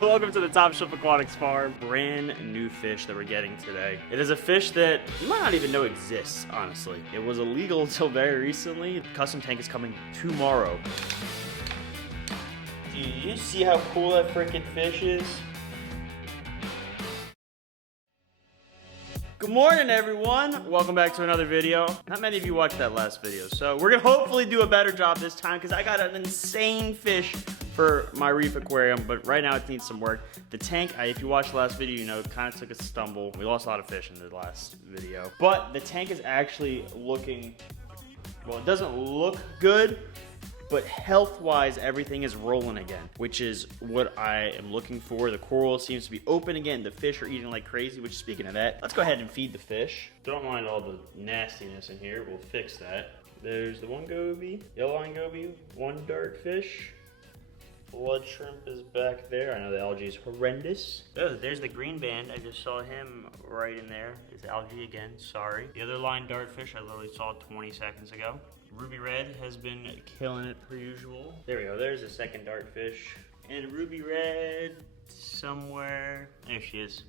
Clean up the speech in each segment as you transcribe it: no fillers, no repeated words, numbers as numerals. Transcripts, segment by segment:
Welcome to the Top Shelf Aquatics farm. Brand new fish that we're getting today. It is a fish that you might not even know exists, honestly. It was illegal until very recently. The custom tank is coming tomorrow. Do you see how cool that freaking fish is? Good morning, everyone. Welcome back to another video. Not many of you watched that last video, so we're gonna hopefully do a better job this time because I got an insane fish for my reef aquarium, but right now it needs some work. The tank, if you watched the last video, you know, it kind of took a stumble. We lost a lot of fish in the last video, but the tank is actually looking, well, it doesn't look good, but health-wise, everything is rolling again, which is what I am looking for. The coral seems to be open again. The fish are eating like crazy, which, speaking of that, let's go ahead and feed the fish. Don't mind all the nastiness in here. We'll fix that. There's the one goby, yellow line goby, one dark fish. Blood shrimp is back there. I know the algae is horrendous. Oh, there's the green band. I just saw him right in there. It's algae again, sorry. The other line dartfish I literally saw 20 seconds ago. Ruby red has been killing it per usual. There we go, there's a second dartfish. And ruby red somewhere. There she is.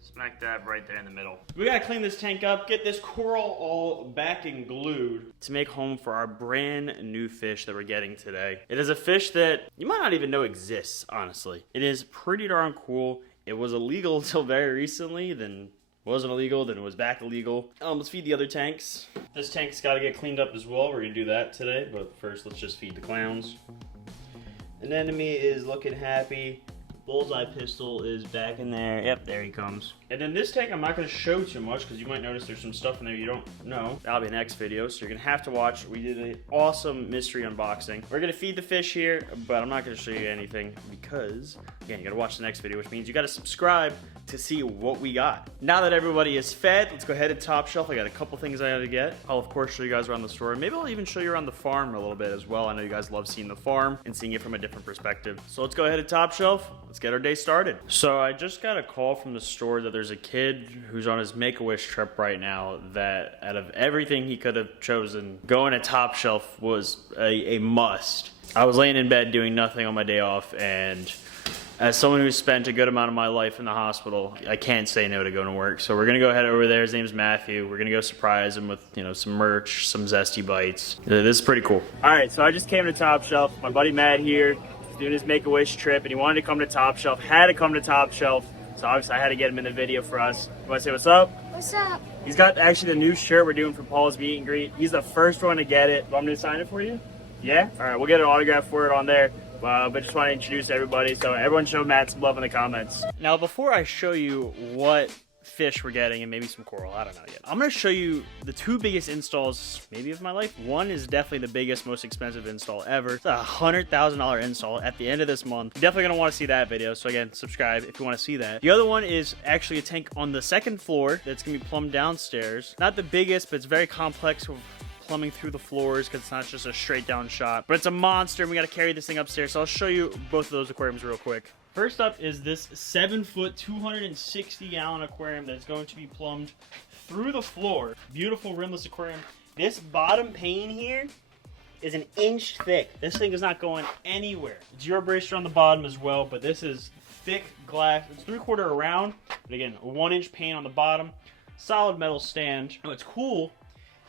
Smack dab right there in the middle. We gotta clean this tank up, get this coral all back and glued to make home for our brand new fish that we're getting today. It is a fish that you might not even know exists, honestly. It is pretty darn cool. It was illegal until very recently, then wasn't illegal, then it was back illegal. Let's feed the other tanks. This tank's gotta get cleaned up as well. We're gonna do that today, but first let's just feed the clowns. Anemone is looking happy. Bullseye pistol is back in there. Yep, there he comes. And then this tank I'm not going to show too much because you might notice there's some stuff in there you don't know. That'll be the next video, so you're going to have to watch. We did an awesome mystery unboxing. We're going to feed the fish here, but I'm not going to show you anything because, again, you got to watch the next video, which means you got to subscribe to see what we got. Now that everybody is fed, let's go ahead and top shelf. I got a couple things I got to get. I'll, of course, show you guys around the store. Maybe I'll even show you around the farm a little bit as well. I know you guys love seeing the farm and seeing it from a different perspective. So let's go ahead and top shelf. Let's get our day started. So I just got a call from the store that there's a kid who's on his Make-A-Wish trip right now that out of everything he could have chosen, going to Top Shelf was a must. I was laying in bed doing nothing on my day off, and as someone who's spent a good amount of my life in the hospital, I can't say no to going to work. So we're gonna go head over there. His name's Matthew. We're gonna go surprise him with, you know, some merch, some Zesty bites. This is pretty cool. All right, so I just came to Top Shelf. My buddy Matt here, doing his Make-A-Wish trip, and he wanted to come to Top Shelf, had to come to Top Shelf, so obviously I had to get him in the video for us. You want to say what's up? What's up? He's got actually the new shirt we're doing for Paul's meet and greet. He's the first one to get it. Want me to sign it for you? Yeah? All right, we'll get an autograph for it on there. But just want to introduce everybody, so everyone show Matt some love in the comments. Now, before I show you what fish we're getting and maybe some coral, I don't know yet, I'm going to show you the two biggest installs maybe of my life. One is definitely the biggest, most expensive install ever. It's a $100,000 install at the end of this month. You're definitely going to want to see that video, so again, subscribe if you want to see that. The other one is actually a tank on the second floor that's going to be plumbed downstairs. Not the biggest, but it's very complex with plumbing through the floors because it's not just a straight down shot, but it's a monster and we got to carry this thing upstairs. So I'll show you both of those aquariums real quick. First up is this 7-foot 260-gallon aquarium that's going to be plumbed through the floor. Beautiful rimless aquarium. This bottom pane here is an inch thick. This thing is not going anywhere. Zero bracer on the bottom as well, but this is thick glass. It's 3/4 around, but again, a 1-inch pane on the bottom. Solid metal stand. What's cool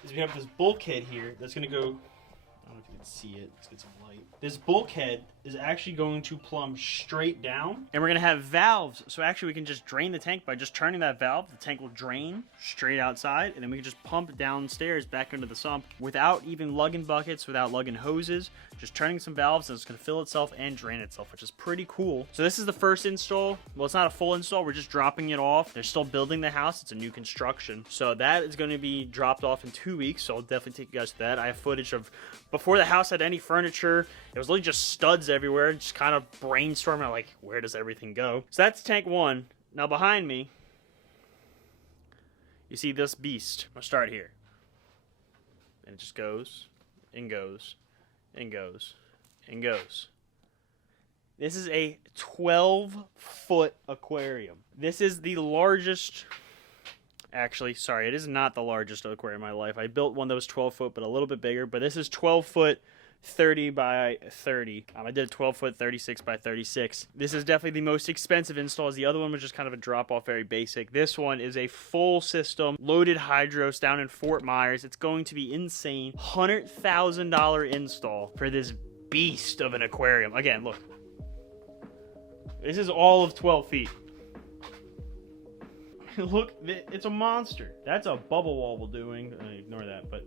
is we have this bulkhead here that's going to go, I don't know if you can see it, let's get some light. This bulkhead is actually going to plumb straight down, and we're going to have valves, so actually we can just drain the tank by just turning that valve. The tank will drain straight outside, and then we can just pump downstairs back into the sump without even lugging buckets, without lugging hoses, just turning some valves, and it's going to fill itself and drain itself, which is pretty cool. So this is the first install. Well, it's not a full install, we're just dropping it off. They're still building the house. It's a new construction, so that is going to be dropped off in 2 weeks, so I'll definitely take you guys to that. I have footage of before the house had any furniture. It was literally just studs everywhere, just kind of brainstorming like, where does everything go? So that's tank one. Now behind me, you see this beast. I'll start here. And it just goes, and goes, and goes, and goes. This is a 12-foot aquarium. This is the largest... Actually, sorry, it is not the largest aquarium in my life. I built one that was 12 foot, but a little bit bigger. But this is 12 foot 30 by 30. I did a 12 foot 36 by 36. This is definitely the most expensive install, as the other one was just kind of a drop off, very basic. This one is a full system, loaded hydros down in Fort Myers. It's going to be insane. $100,000 install for this beast of an aquarium. Again, look. This is all of 12 feet. Look, it's a monster. That's a bubble wobble doing. Ignore that, but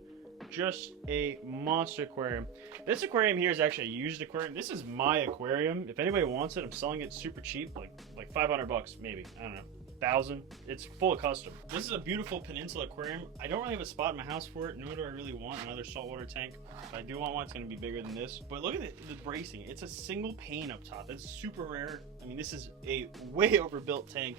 just a monster aquarium. This aquarium here is actually a used aquarium. This is my aquarium. If anybody wants it, I'm selling it super cheap, like $500 maybe. I don't know. 1,000. It's full of custom. This is a beautiful peninsula aquarium. I don't really have a spot in my house for it, nor do I really want another saltwater tank. If I do want one, it's going to be bigger than this. But look at the bracing. It's a single pane up top. That's super rare. I mean, this is a way overbuilt tank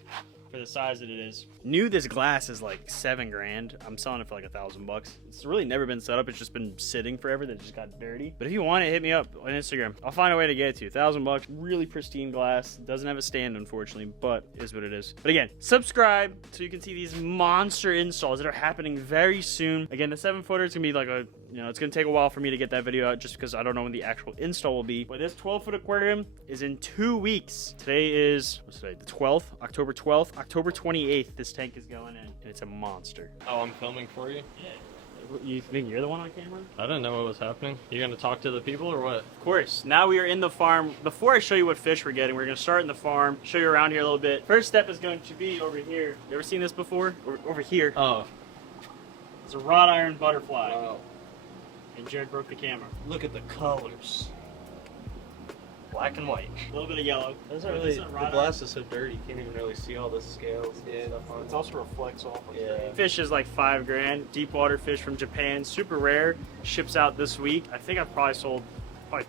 for the size that it is. New this glass is like $7 grand. I'm selling it for like $1,000. It's really never been set up. It's just been sitting forever. That just got dirty. But if you want it, hit me up on Instagram. I'll find a way to get it to you. $1,000. Really pristine glass. Doesn't have a stand, unfortunately, but is what it is. But again, subscribe so you can see these monster installs that are happening very soon. Again, the 7-footer is gonna be like a, it's gonna take a while for me to get that video out just because I don't know when the actual install will be. But this 12-foot aquarium is in 2 weeks. Today is, what's today? The 12th, October 12th. October 28th, this tank is going in, and it's a monster. Oh, I'm filming for you? Yeah. You think you're the one on camera? I didn't know what was happening. You gonna talk to the people or what? Of course. Now we are in the farm. Before I show you what fish we're getting, we're gonna start in the farm, show you around here a little bit. First step is going to be over here. You ever seen this before? Over here. Oh. It's a wrought iron butterfly. Wow. And Jared broke the camera. Look at the colors. Black and white. A little bit of yellow. Those are really, the glass is so dirty, you can't even really see all the scales and stuff on it. It also reflects off of it. Fish is like $5 grand. Deep water fish from Japan. Super rare. Ships out this week. I think I've probably sold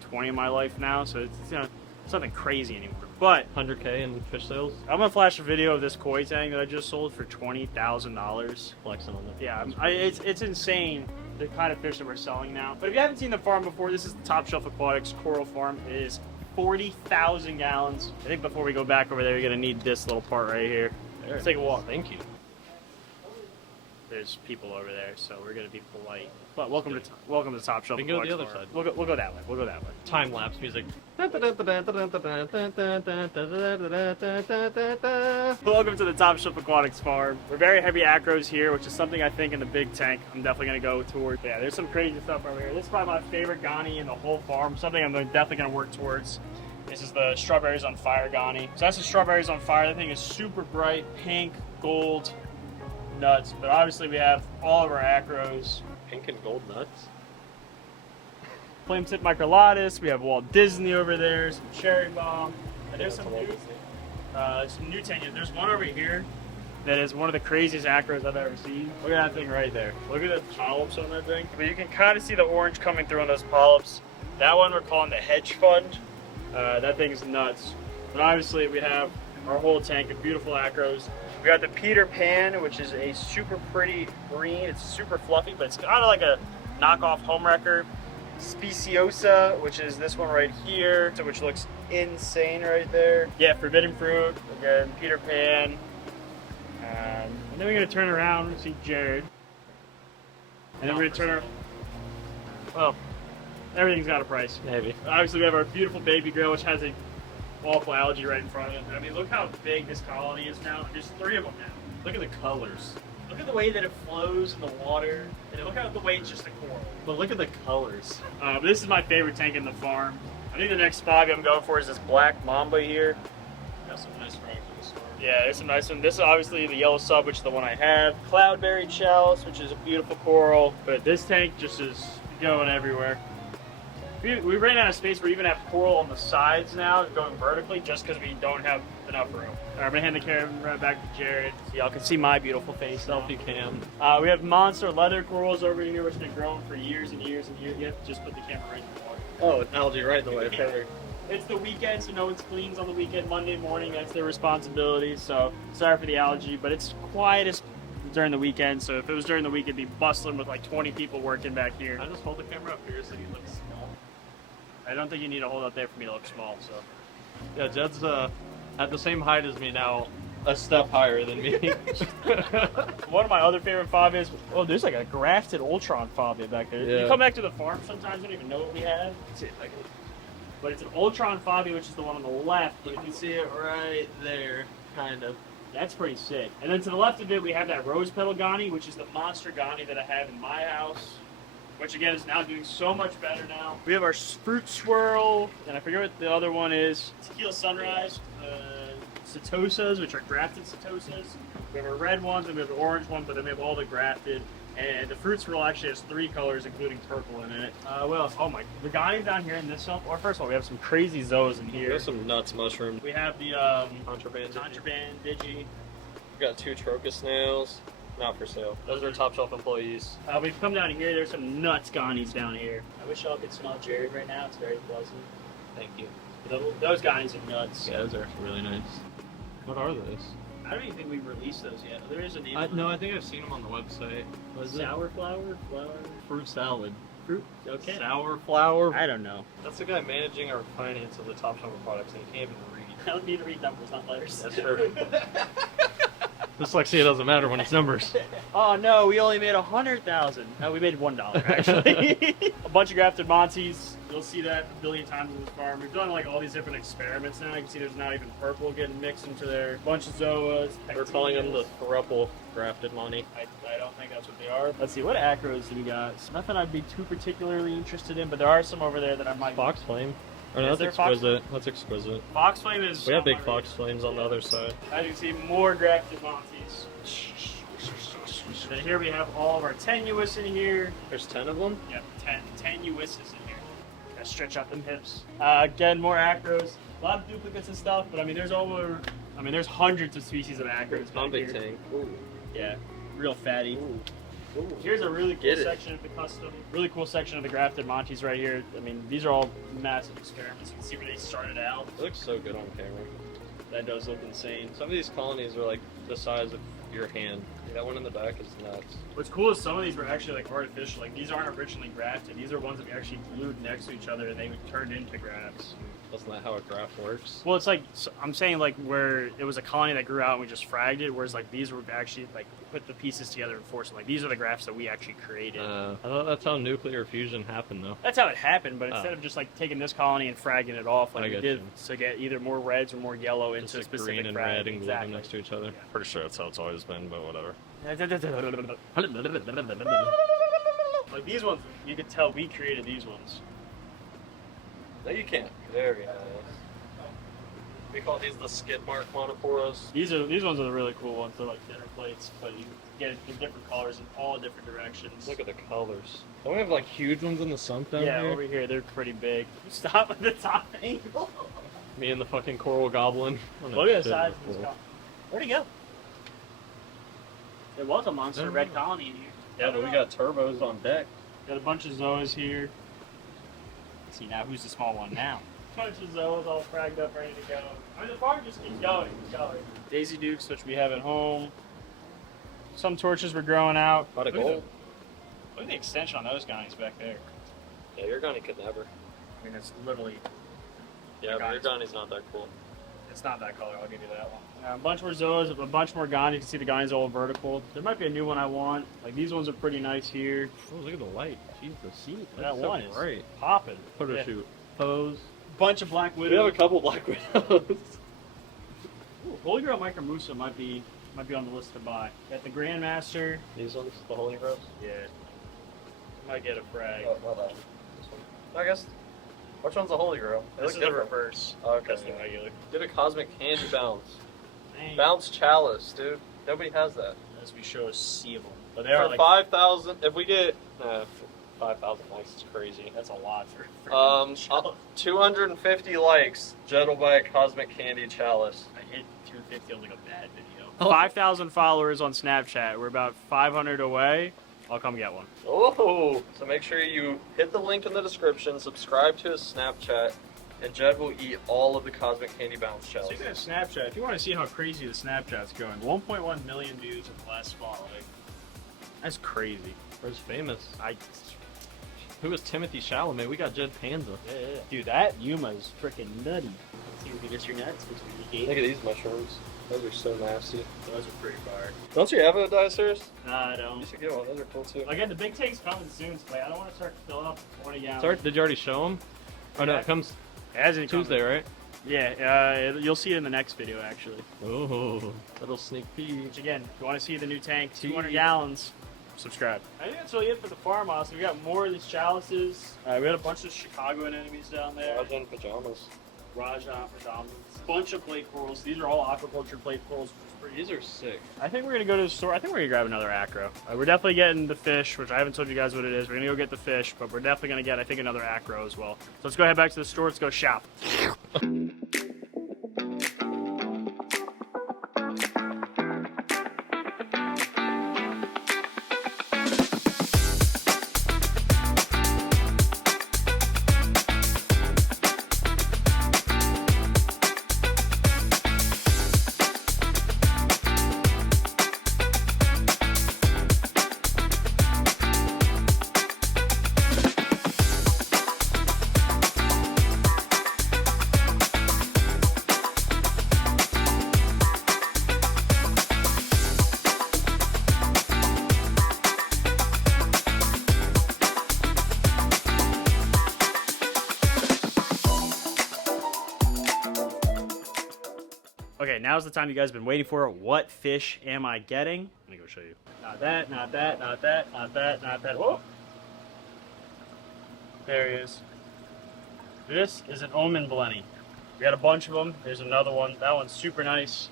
20 in my life now, so it's nothing crazy anymore. But 100K in fish sales. I'm gonna flash a video of this koi tank that I just sold for $20,000. Flexing on it. Yeah, it's insane the kind of fish that we're selling now. But if you haven't seen the farm before, this is the Top Shelf Aquatics Coral Farm. It is 40,000 gallons. I think before we go back over there, you're gonna need this little part right here. Let's take a walk. Thank you. There's people over there, so we're gonna be polite. But welcome to Top Shelf. We can go to the other side. We'll go that way. We'll go that way. Time lapse music. Welcome to the Top Shelf Aquatics farm. We're very heavy acros here, which is something I think in the big tank I'm definitely gonna go toward. Yeah, there's some crazy stuff over here. This is probably my favorite Ghani in the whole farm. Something I'm definitely gonna work towards. This is the Strawberries on Fire Ghani. So that's the Strawberries on Fire. That thing is super bright, pink, gold, nuts. But obviously we have all of our acros. Pink and gold nuts. Flame tip microlatus. We have Walt Disney over there. Some cherry bomb. And there's some new tank. There's one over here that is one of the craziest acros I've ever seen. Look at that thing right there. Look at the polyps on that thing. But you can kind of see the orange coming through on those polyps. That one we're calling the hedge fund. That thing's nuts. But obviously we have our whole tank of beautiful acros. We got the Peter Pan, which is a super pretty green. It's super fluffy, but it's kind of like a knockoff homewrecker. Speciosa, which is this one right here, which looks insane right there. Yeah, Forbidden Fruit, again, Peter Pan. And then we're gonna turn around and see Jared. And then we're gonna turn around. Well, everything's got a price. Maybe. Obviously we have our beautiful baby grill, which has a awful algae right in front of it. I mean, look how big this colony is now. There's 3 of them now. Look at the colors. Look at the way that it flows in the water. And look at the way it's just a coral. But look at the colors. But this is my favorite tank in the farm. I think the next spot I'm going for is this black mamba here. Got some nice frames in the store. Yeah, there's some nice one. This is obviously the yellow sub, which is the one I have. Cloudberry chalice, which is a beautiful coral. But this tank just is going everywhere. We ran out of space. We even have coral on the sides now, going vertically, just because we don't have enough room. All right, I'm gonna hand the camera back to Jared so y'all can see my beautiful face. Selfie cam. We have monster leather corals over here, which have been growing for years and years and years. You have to just put the camera right in the water. Oh, it's algae right in the way. It's the weekend, so no one's cleans on the weekend. Monday morning, that's their responsibility. So sorry for the algae, but it's quietest during the weekend. So if it was during the week, it'd be bustling with like 20 people working back here. I just hold the camera up here so you look small. I don't think you need to hold up there for me to look small. So yeah, Jed's at the same height as me now a step higher than me. One of my other favorite favias. Oh, there's like a grafted Ultron favia back there. Yeah. You come back to the farm sometimes, you don't even know what we have. But it's an Ultron favia, which is the one on the left. You can see it right there, kind of. That's pretty sick. And then to the left of it, we have that rose petal Ghani, which is the monster Ghani that I have in my house, which again is now doing so much better now. We have our fruit swirl, and I forget what the other one is. Tequila sunrise, Setosas, which are grafted Setosas. We have our red ones, and we have the orange one, but then we have all the grafted. And the fruit swirl actually has 3 colors, including purple in it. What else? Oh my, the Ghani's down here in this stuff. Or first of all, we have some crazy zoas in here. We have some nuts mushrooms. We have the Contraband Digi. We got 2 Trocus snails. Not for sale. Those are top shelf employees. We've come down here. There's some nuts Ghani's down here. I wish y'all could smell Jared right now. It's very pleasant. Thank you. Those Ghani's are nuts. Yeah, those are really nice. What are those? I don't even think we've released those yet. There is a name. No, I think I've seen them on the website. What is Sour flower? Fruit salad. Fruit? Okay. Sour flower? I don't know. That's the guy managing our finance of the top shelf products, and he can't even read. I don't need to read numbers, not letters. That's true. Dyslexia doesn't matter when it's numbers. Oh no, we only made 100,000. No, we made $1 actually. A bunch of grafted Monties. You'll see that a billion times on this farm. We've done like all these different experiments now. You can see there's now even purple getting mixed into there. A bunch of Zoas. We're calling them the thruple grafted money. I don't think that's what they are. Let's see, what acros do we got? Nothing I'd be too particularly interested in, but there are some over there that I might. Fox flame. Oh, no, Is that's there exquisite. That's exquisite. Fox flame is. We have big fox flames on the other side. As you can see, more grafted Monties. And here we have all of our tenuous in here. There's 10 of them? Yep, 10 tenuouses in here. Gotta stretch out them hips. Again, more acros. A lot of duplicates and stuff, but I mean, there's hundreds of species of acros back Big here. tank. Ooh. Yeah, real fatty. Ooh. Here's a really cool section of the custom, really cool section of the grafted Monties right here. I mean, these are all massive experiments. You can see where they started out. It looks so good on camera. That does look insane. Some of these colonies are like the size of your hand. That one in the back is nuts. What's cool is some of these were actually like artificial. Like these aren't originally grafted. These are ones that we actually glued next to each other and they would turn into grafts. Isn't that how a graft works? Well, it's like, I'm saying like where it was a colony that grew out and we just fragged it, whereas like these were actually like put the pieces together and forced them. Like these are the grafts that we actually created. I thought that's how nuclear fusion happened though. That's how it happened, but instead of just like taking this colony and fragging it off, like we did to get either more reds or more yellow into just specific green and frag. red and glue them Exactly. next to each other. Yeah. Pretty sure that's how it's always been, but whatever. Like these ones, you could tell we created these ones. No, you can't. Very nice. We call these the skid mark monoporos. These ones are the really cool ones. They're like dinner plates, but you get it in different colors in all different directions. Look at the colors. Don't we have like huge ones in the sump down yeah, here? over here they're pretty big. Stop at the top angle. Me and the fucking coral goblin. Oh, no Look at the shit, size that's of this cool. colony. Where'd he go? There was a monster red colony in here. Yeah, but we got turbos on deck. Got a bunch of zoas here. Let's see now, who's the small one now? Bunch of zoas all fragged up, ready to go. I mean, the farm just keeps going, Daisy Dukes, which we have at home. Some torches were growing out. Pot of Look at gold. Look at the extension on those guys back there. Yeah, your gunny could never. I mean, it's literally, Yeah, but your gunny's not that cool. it's not that color, I'll give you that one. A bunch more zoas, a bunch more Ghani. You can see the Ghani's all vertical. There might be a new one I want. Like, these ones are pretty nice here. Oh, look at the light. Jesus. That one is great. popping. Photo shoot. Pose. Bunch of Black We Widows. have a couple black widows. Ooh, Holy Grail Micro Musa might be on the list to buy. Got the Grandmaster. These ones, the Holy Grails. Yeah. Might get a frag. Oh, well, this one. I guess. Which one's the Holy Grail? This is the reverse. Oh, okay. That's the regular. Did a cosmic candy bounce. Dang. Bounce chalice, dude. Nobody has that. As we show a sea of them. But they are For like 5,000, if we get 5,000 likes, it's crazy. that's a lot for 250 likes, Jed will buy a cosmic candy chalice. I hit 250 on like a bad video. 5,000 followers on Snapchat. We're about 500 away. I'll come get one. Oh, so make sure you hit the link in the description, subscribe to his Snapchat, and Jed will eat all of the cosmic candy bounce chalice. Speaking of Snapchat, if you want to see how crazy the Snapchat's going, 1.1 million views in the last spot. Like, that's crazy. Where's famous? I Who is Timothy Chalamet? We got Jed Panda. Yeah. Dude, that Yuma is freaking nutty. Let's see if we get your nuts. Look at these mushrooms. Those are so nasty. Those are pretty fire. Don't you have a Dioceras? Nah, I don't. You should get one. Those are cool too. Again, the big tank's coming soon, so I don't want to start filling up 20 gallons. Sorry, did you already show them? Oh no, it comes It hasn't Tuesday, come. right? Yeah, you'll see it in the next video, actually. Oh, little sneak peek. Which again, if you want to see the new tank, 200 gallons, subscribe. I think that's really it for the farmhouse. We got more of these chalices. We got a bunch of Chicago anemones down there. Rajan pajamas. Raja pajamas. Bunch of plate corals. These are all aquaculture plate corals. These are sick. I think we're gonna go to the store. I think we're gonna grab another acro. We're definitely getting the fish, which I haven't told you guys what it is. We're gonna go get the fish, but we're definitely gonna get, I think, another acro as well. So let's go head back to the store. Let's go shop. Okay, now's the time you guys have been waiting for. What fish am I getting? Let me go show you. Not that, not that, not that, not that, not that. Whoa! There he is. This is an Omen blenny. We got a bunch of them. There's another one. That one's super nice.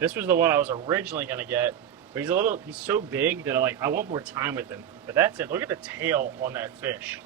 This was the one I was originally gonna get, but he's so big that I want more time with him. But that's it. Look at the tail on that fish.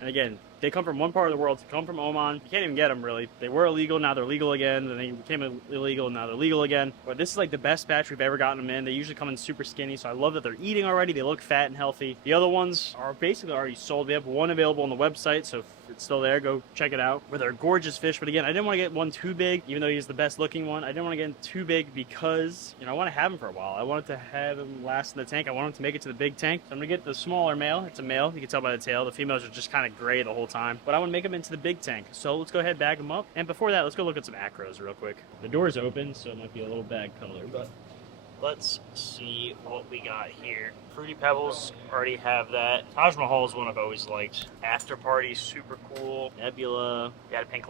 And again, they come from one part of the world. They come from Oman. You can't even get them, really. They were illegal, now they're legal again. Then they became illegal, now they're legal again. But this is like the best batch we've ever gotten them in. They usually come in super skinny, so I love that they're eating already. They look fat and healthy. The other ones are basically already sold. We have one available on the website, so if it's still there, go check it out. But they're gorgeous fish. But again, I didn't want to get one too big, even though he's the best looking one. I didn't want to get him too big because, I want to have him for a while. I wanted to have him last in the tank. I want him to make it to the big tank. So I'm going to get the smaller male. It's a male. You can tell by the tail. The females are just kind of gray the whole time. But I want to make him into the big tank. So let's go ahead and bag him up. And before that, let's go look at some acros real quick. The door's open, so it might be a little bad color, but let's see what we got here. Fruity Pebbles already have that. Taj Mahal is one I've always liked. After Party, super cool. Nebula. We have pink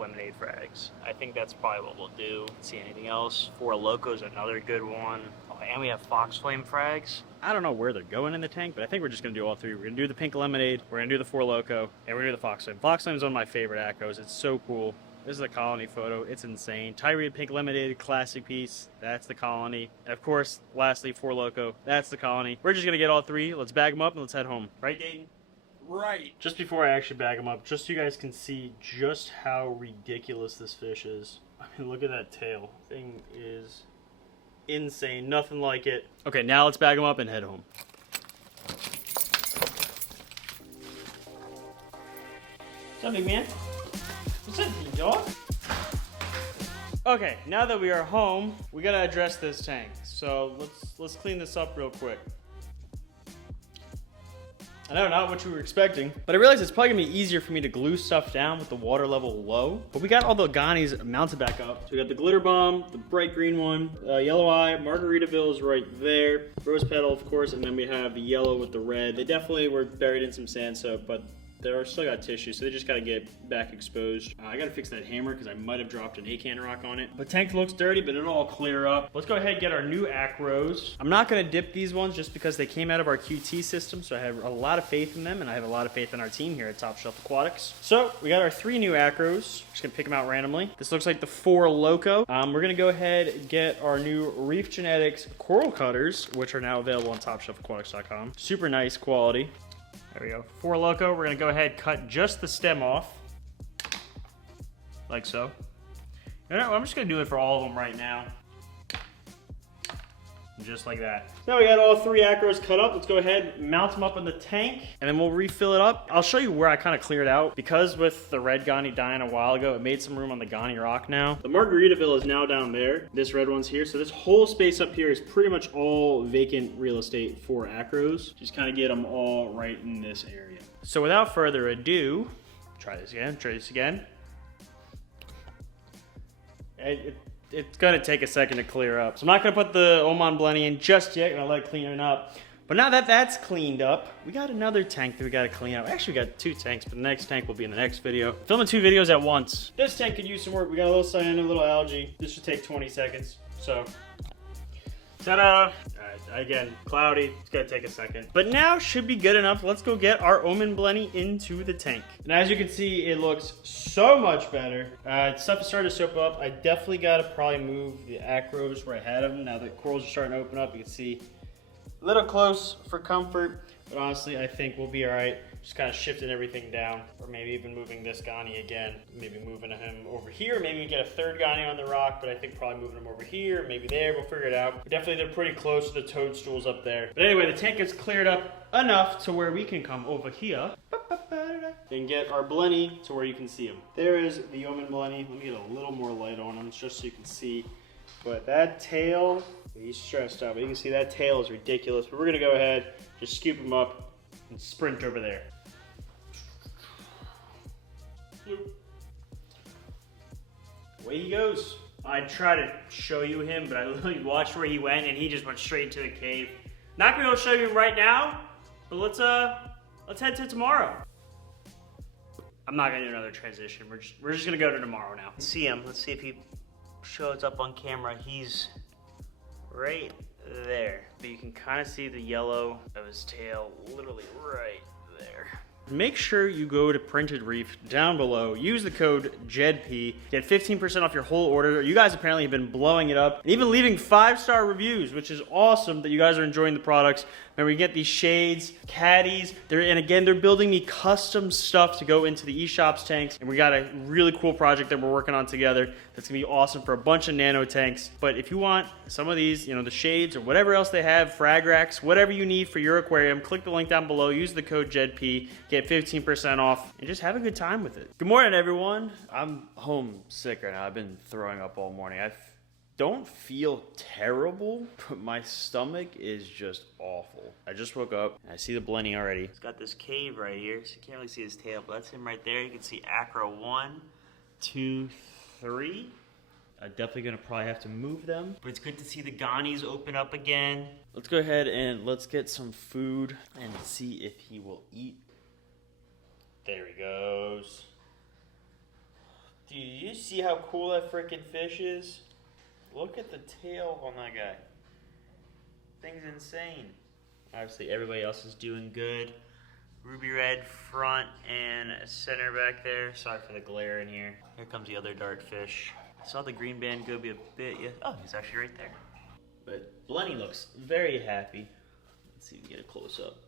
lemonade frags. I think that's probably what we'll do. Let's see anything else. Four Locos, another good one. Oh, and we have Fox Flame frags. I don't know where they're going in the tank, but I think we're just gonna do all three. We're gonna do the pink lemonade, we're gonna do the Four Loco, and we're gonna do the Fox Flame. Fox Flame is one of my favorite acros. It's so cool. This is a colony photo. It's insane. Tyree Pink Lemonade, classic piece. That's the colony. And of course, lastly, Four Loco. That's the colony. We're just going to get all three. Let's bag them up and let's head home. Right, Dayton? Right. Just before I actually bag them up, just so you guys can see just how ridiculous this fish is. I mean, look at that tail. Thing is insane. Nothing like it. Okay, now let's bag them up and head home. What's up, big man? What's up, big dog? Okay, now that we are home, we gotta address this tank. So let's clean this up real quick. I know, not what you were expecting, but I realized it's probably gonna be easier for me to glue stuff down with the water level low. But we got all the Ghani's mounted back up. So we got the glitter bomb, the bright green one, yellow eye, Margaritaville is right there, rose petal, of course, and then we have the yellow with the red. They definitely were buried in some sand soap, but they're still got tissue, so they just gotta get back exposed. I gotta fix that hammer because I might have dropped an ACAN rock on it. But tank looks dirty, but it'll all clear up. Let's go ahead and get our new acros. I'm not gonna dip these ones just because they came out of our QT system, so I have a lot of faith in them, and I have a lot of faith in our team here at Top Shelf Aquatics. So we got our 3 new acros. Just gonna pick them out randomly. This looks like the 4 Loco. We're gonna go ahead and get our new Reef Genetics coral cutters, which are now available on TopShelfAquatics.com. Super nice quality. There we go. 4 Loco, we're gonna go ahead and cut just the stem off. Like so. You know, I'm just gonna do it for all of them right now. Just like that. Now we got all 3 acros cut up. Let's go ahead, mount them up in the tank, and then we'll refill it up. I'll show you where I kind of cleared out. Because with the red Ghani dying a while ago, it made some room on the Ghani rock now. The Margaritaville is now down there. This red one's here. So this whole space up here is pretty much all vacant real estate for acros. Just kind of get them all right in this area. So without further ado, try this again. It's gonna take a second to clear up. So I'm not gonna put the Oman blenny in just yet. I'm gonna let it clean up. But now that that's cleaned up, we got another tank that we gotta clean up. Actually, we got 2 tanks, but the next tank will be in the next video. Filming 2 videos at once. This tank could use some work. We got a little cyan, a little algae. This should take 20 seconds. So, ta-da! Again, cloudy, it's gonna take a second. But now should be good enough. Let's go get our Oman blenny into the tank. And as you can see, it looks so much better. Stuff is starting to soak up. I definitely gotta probably move the acros where I had them. Now that corals are starting to open up, you can see a little close for comfort. But honestly, I think we'll be all right. Just kind of shifting everything down, or maybe even moving this Ghani again. Maybe moving him over here. Maybe we get a 3rd Ghani on the rock, but I think probably moving him over here, maybe there. We'll figure it out. But definitely, they're pretty close to the toadstools up there. But anyway, the tank is cleared up enough to where we can come over here and get our blenny to where you can see him. There is the Oman blenny. Let me get a little more light on him just so you can see. But that tail, he's stressed out. But you can see that tail is ridiculous. But we're gonna go ahead, just scoop him up and sprint over there. Away he goes. I tried to show you him, but I literally watched where he went, and he just went straight into the cave. Not gonna be able to show you him right now, but let's head to tomorrow. I'm not gonna do another transition. We're just gonna go to tomorrow now. See him. Let's see if he shows up on camera. He's right there, but you can kind of see the yellow of his tail literally right there. Make sure you go to Printed Reef down below, use the code JEDP, get 15% off your whole order. You guys apparently have been blowing it up and even leaving 5-star reviews, which is awesome that you guys are enjoying the products. Remember, you get these shades, caddies, and again, they're building me custom stuff to go into the eShops tanks, and we got a really cool project that we're working on together that's gonna be awesome for a bunch of nano tanks. But if you want some of these, you know, the shades or whatever else they have, frag racks, whatever you need for your aquarium, click the link down below, use the code JEDP, get 15% off, and just have a good time with it. Good morning, everyone. I'm homesick right now. I've been throwing up all morning. I don't feel terrible, but my stomach is just awful. I just woke up and I see the blenny already. It's got this cave right here, so you can't really see his tail, but that's him right there. You can see acro 1, 2, 3. I'm definitely gonna probably have to move them, but it's good to see the Ghanis open up again. Let's go ahead and let's get some food and see if he will eat. There he goes. Do you see how cool that freaking fish is? Look at the tail on that guy. Thing's insane. Obviously, everybody else is doing good. Ruby red front and center back there. Sorry for the glare in here. Here comes the other dartfish. I saw the green band go be a bit. Yeah. Oh, he's actually right there. But Blenny looks very happy. Let's see if we can get a close up.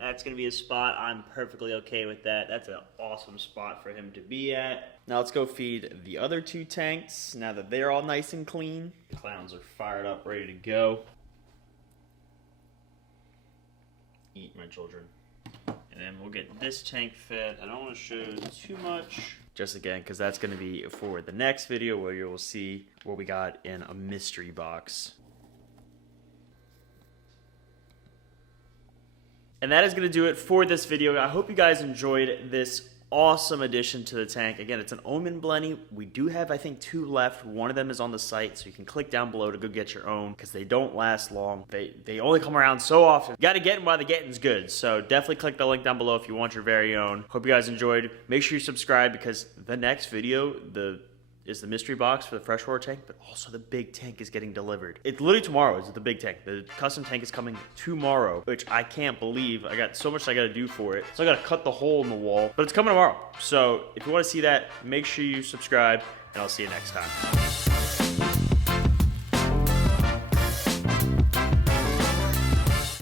That's going to be a spot. I'm perfectly okay with that. That's an awesome spot for him to be at. Now let's go feed the other 2 tanks now that they're all nice and clean. The clowns are fired up, ready to go. Eat, my children. And then we'll get this tank fed. I don't want to show too much. Just again, because that's going to be for the next video where you will see what we got in a mystery box. And that is going to do it for this video. I hope you guys enjoyed this awesome addition to the tank. Again, it's an Oman blenny. We do have, I think, 2 left. One of them is on the site, so you can click down below to go get your own because they don't last long. They only come around so often. You got to get them while the getting's good. So definitely click the link down below if you want your very own. Hope you guys enjoyed. Make sure you subscribe because the next video, is the mystery box for the freshwater tank, but also the big tank is getting delivered. It's literally tomorrow is the big tank. The custom tank is coming tomorrow, which I can't believe. I got so much I gotta do for it. So I gotta cut the hole in the wall, but it's coming tomorrow. So if you wanna see that, make sure you subscribe, and I'll see you next time.